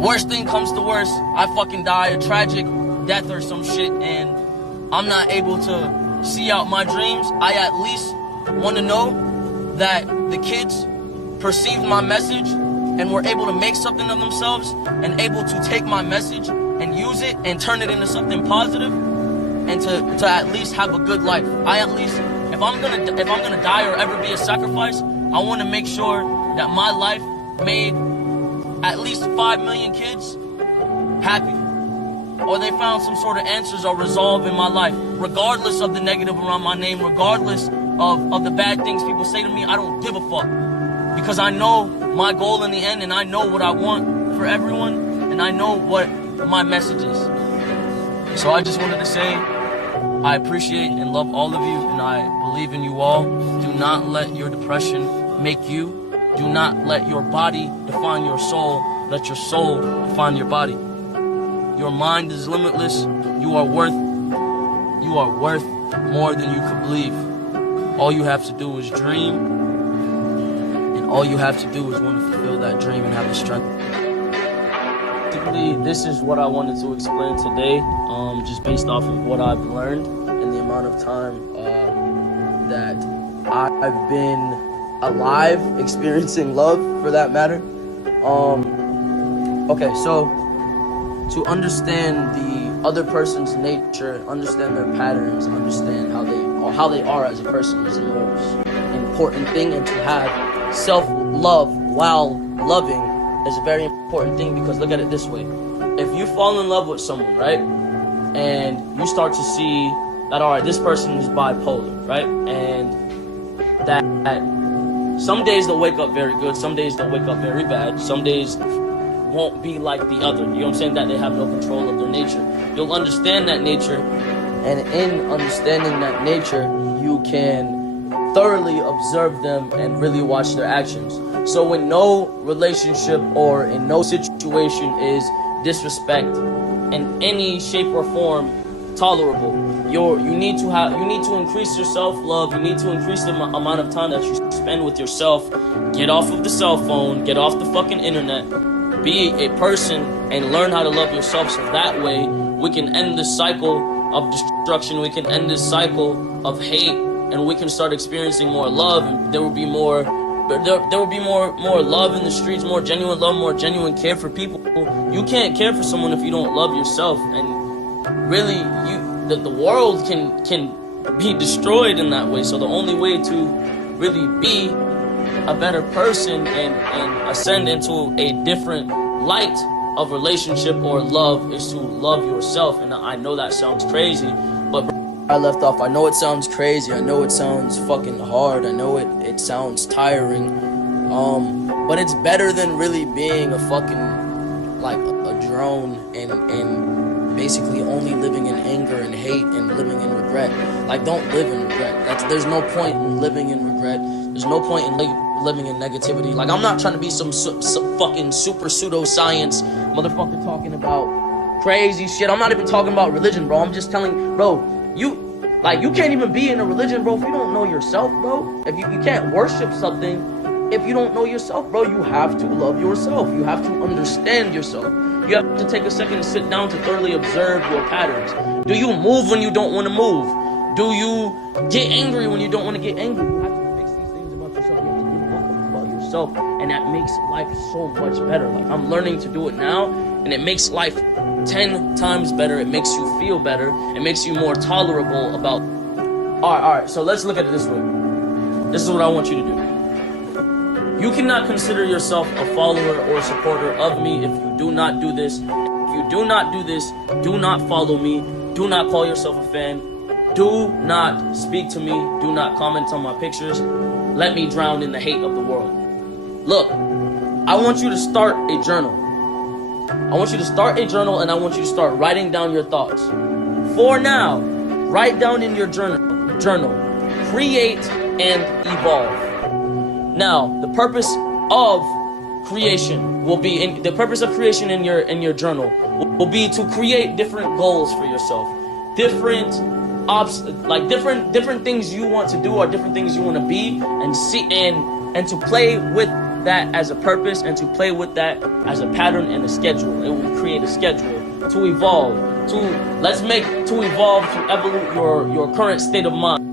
worst thing comes to worst, I fucking die a tragic death or some shit, and I'm not able to see out my dreams, I at least want to know that the kids perceived my message and were able to make something of themselves and able to take my message and use it and turn it into something positive, and to at least have a good life. I at least, if I'm gonna die or ever be a sacrifice, I want to make sure that my life made at least 5 million kids happy, or they found some sort of answers or resolve in my life, regardless of the negative around my name, regardless of the bad things people say to me. I don't give a fuck, because I know my goal in the end, and I know what I want for everyone, and I know what my message is. So I just wanted to say I appreciate and love all of you, and I believe in you all. Do not let your depression make you. Do not let your body define your soul. Let your soul define your body. Your mind is limitless. You are worth more than you could believe. All you have to do is dream, and all you have to do is want to fulfill that dream and have the strength. Basically, this is what I wanted to explain today, just based off of what I've learned and the amount of time that I've been alive, experiencing love, for that matter. Okay, so to understand the other person's nature, understand their patterns, understand how they are as a person is the most important thing, and to have self-love while loving is a very important thing, because look at it this way. If you fall in love with someone, right, and you start to see that, alright, this person is bipolar, right, and that some days they'll wake up very good, some days they'll wake up very bad, some days won't be like the other, you know what I'm saying, that they have no control of their nature. You'll understand that nature, and in understanding that nature, you can thoroughly observe them and really watch their actions. So when no relationship or in no situation is disrespect in any shape or form tolerable, you need to increase your self-love. You need to increase the amount of time that you spend with yourself. Get off of the cell phone, get off the fucking internet, be a person and learn how to love yourself, so that way we can end this cycle of destruction, we can end this cycle of hate, and we can start experiencing more love, and there will be more love in the streets, more genuine love, more genuine care for people. You can't care for someone if you don't love yourself, and really the world can be destroyed in that way. So the only way to really be a better person and ascend into a different light of relationship or love is to love yourself. And I know that sounds crazy, but I left off. I know it sounds crazy. I know it sounds fucking hard. I know it sounds tiring. But it's better than really being a fucking like a drone and basically only living in anger and hate and living in regret. Like, don't live in regret. There's no point in living in regret. There's no point in living in negativity. Like, I'm not trying to be some fucking super pseudoscience motherfucker talking about crazy shit. I'm not even talking about religion, bro. I'm just telling, bro, you can't even be in a religion, bro, if you don't know yourself, bro. If you can't worship something if you don't know yourself, bro. You have to love yourself. You have to understand yourself. You have to take a second to sit down to thoroughly observe your patterns. Do you move when you don't want to move? Do you get angry when you don't want to get angry? You have to fix these things about yourself. You have to give up about yourself, and that makes life so much better. Like, I'm learning to do it now, and it makes life 10 times better. It makes you feel better. It makes you more tolerable about... All right, so let's look at it this way. This is what I want you to do. You cannot consider yourself a follower or supporter of me if you do not do this. If you do not do this, do not follow me. Do not call yourself a fan. Do not speak to me. Do not comment on my pictures. Let me drown in the hate of the world. Look, I want you to start a journal. I want you to start a journal, and I want you to start writing down your thoughts. For now, write down in your journal, create and evolve. Now, the purpose of creation will be in your journal will be to create different goals for yourself, different things you want to do or different things you want to be, and see and to play with that as a purpose and to play with that as a pattern and a schedule. It will create a schedule to evolve, to evolve to evolve your current state of mind.